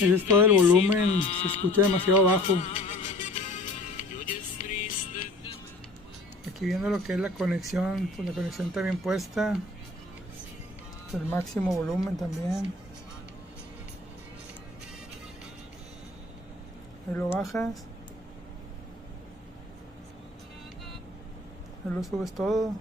Ese es todo el volumen, se escucha demasiado bajo. Aquí viendo lo que es la conexión, pues la conexión está bien puesta. El máximo volumen también. Ahí lo bajas. Ahí lo subes todo.